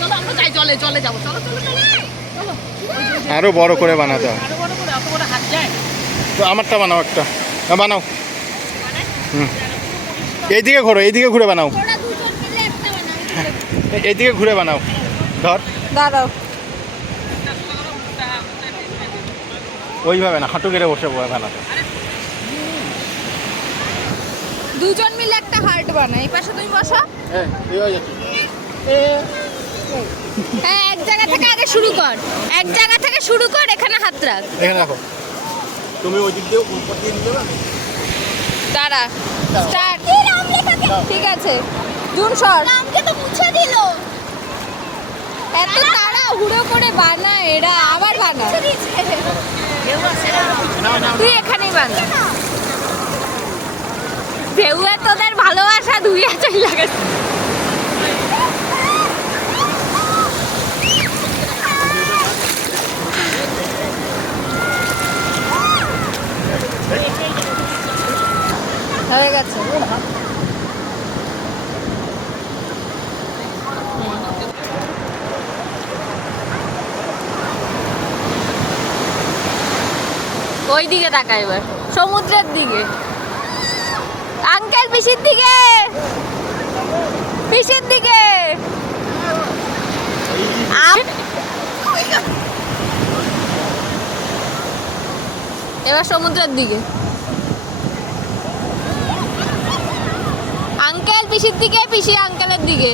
চলো আমরা যাই, চলে চলে যাবো, চলো চলো চলো চলো। আরো বড় করে বানাতে হবে। আরো বড় করে, অত বড় হাত যায়। তো আমারটা বানাও একটা। বানাও। এইদিকে ঘোরো, এইদিকে ঘুরে বানাও। ওরা দুজন মিলে একটা বানাও। এইদিকে ঘুরে বানাও। ধর দাঁড়াও। ওইভাবে না, হাঁটু গেড়ে বসে বানাতে। দুজন মিলে একটা হার্ট বানাই। এই পাশে তুমি বসো। হ্যাঁ, এক জায়গা থেকে আগে শুরু কর, এক জায়গা থেকে শুরু কর, এখানে হাত রাখ। এখানে রাখো। তুমি ওই দিক দিয়ে উপর দিয়ে দিতে পারবে। দাঁড়া, স্টার্ট। ঠিক আছে, জুন সর। নামকে তো মুছে দিল। এত তাড়া হুড়ো করে বানা, এরা আবার বানা। তুই এখানেই বানা। ঢেউয়ে তোদের ভালোবাসা ধুইয়া চলে গেছে। হয়ে গেছে। ওই দিকে তাকা, এবার সমুদ্রের দিকে। আঙ্কেল পিসির দিকে, পিসির দিকে। এবার সমুদ্রের দিকে। আঙ্কেল পিসির দিকে, পিসি আঙ্কেলের দিকে।